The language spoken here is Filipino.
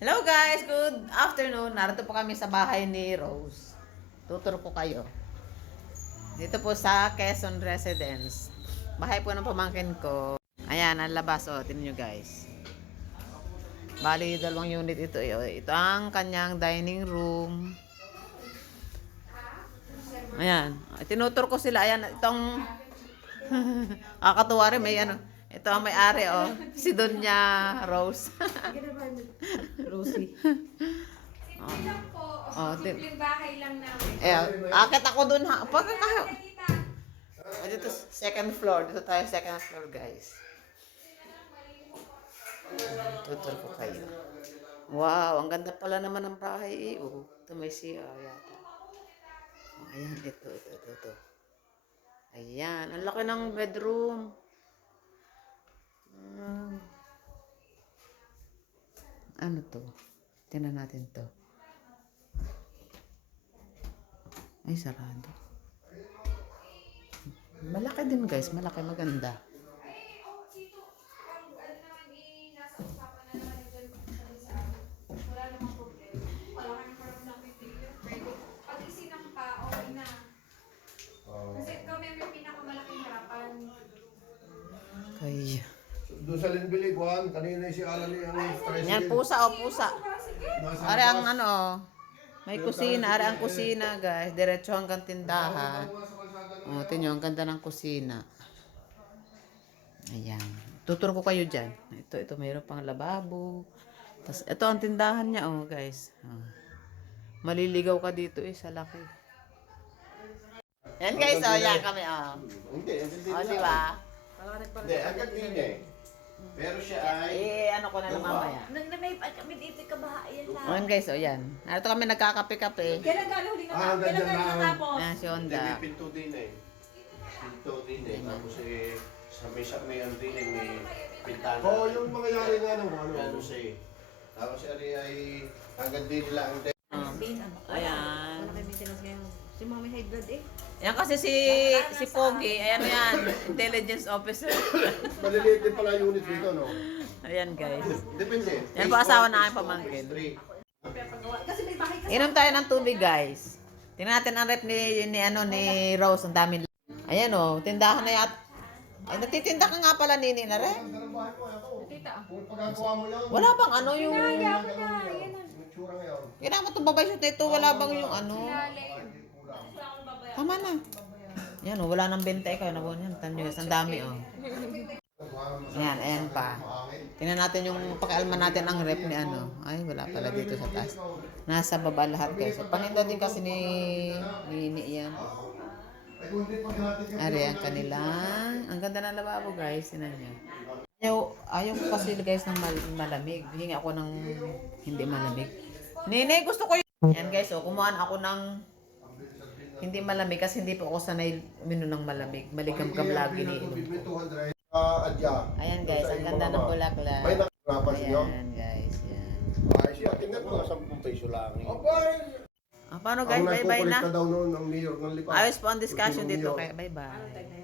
Hello guys, good afternoon. Narito po kami sa bahay ni Rose. Tuturo ko kayo. Dito po sa Quezon Residence. Bahay po ng pamangkin ko. Ayan, ang labas oh, tingnan nyo guys. Bali, 2 unit ito. Ito ang kanyang dining room. Ayan, tinuturo ko sila. Ayan, itong kakatuwa rin, may ano. Ito ang may-ari, oh. Si Donya Rose. Rosie. Simple lang po. Oh, Simpleng bahay lang namin. Akit ako dun ha. Dito, second floor. Dito tayo, second floor, guys. Tutur ko kayo. Wow, ang ganda pala naman ng bahay. Oh, ito may CR yata. Oh, ayan, ito. Ayan, ang laki ng bedroom. Ano to? Tingnan natin to. Ay, sarado. Malaki din guys. Malaki, maganda. Nasa usapan na naman dyan sa wala namang problema. Wala kang parang nakipili. Pwede. Pag isinampa, okay na. Kasi kami may pinakamalaking harapan. Kaya. Doon sa Linbilig, Juan, kanina si Alan ang Yan, pusa o pusa. Are ang ano, may kusina. Are ang kusina guys. Diretso hanggang tindahan. O, tingnan ang ganda ng kusina. Ayan. Tuturo ko kayo dyan. Ito, mayroon pang lababo. Tapos, ito ang tindahan niya, oh, guys. Oh. Maliligaw ka dito, sa laki. Yan, guys, oh, yan kami, oh. Hindi, O, di ba? Hindi, agad din niya eh. Pero siya ay... Ano ko na lang mamaya. Nagnamaypat kami dito kabahayan lang. O, yan, guys, oh, yan. Narito kami nagkakape-kape. Kailan gano'n huli hanggang kailan dyan gano'n na. natapos? Yan, si Hindi, Honda. may pinto din eh. Pinto din eh. Tapos may ano din eh, may pintana. Oo, yung mga yari nga nung ano. Ano siya eh. Tapos siya ay hanggang din nila ang Ayan. Wala kayo maintenance ngayon. Si mama may high blood eh. Yan kasi si Pogi, ayan yan, intelligence officer. maliliit din pala unit dito, no? Ayan guys. Depende. Yan po asawa na aking pamangkin. Kasi may bahay kasi. Inom tayo ng tubig guys. Tingnan natin ang rep ni Rose, ang dami. Ayan oh, tindahan na yat. Ay, nagtitinda ka nga pala nini na rin. Tita. Kung pagkagawa mo yan, Wala bang ano yung... yung tsura ngayon. Kailangan mo itong babae shoot nito, wala bang yung ano... Tama na. Yan oh, wala nang benta ikaw. Yan, tanyo guys, ang dami oh. Yan, ayan pa. Tingnan natin yung pakialman natin ang rep ni ano. Ay, wala pala dito sa taas. Nasa baba lahat guys. Paninda din kasi ni yan. Ari ang kanila. Ang ganda ng lababo guys. Tingnan nyo. Ayaw ko kasi guys ng malamig. Hingi ako ng hindi malamig. Nene, gusto ko yun. Yan guys, oh, kumuha ako ng hindi malamig kasi hindi po ako sanay uminom ng malamig. Maligam-gam lagi ni inom ko. Ayan guys, ang ganda ng bulaklak. May nakarapan siya. Ayan guys, yan. Ay siya, tingnan mo, 10 peso lang. Paano guys, bye-bye na. Ang nagpukulit na daw noon ng mayor ng Lipa. Ayos po ang discussion dito. Kaya bye-bye.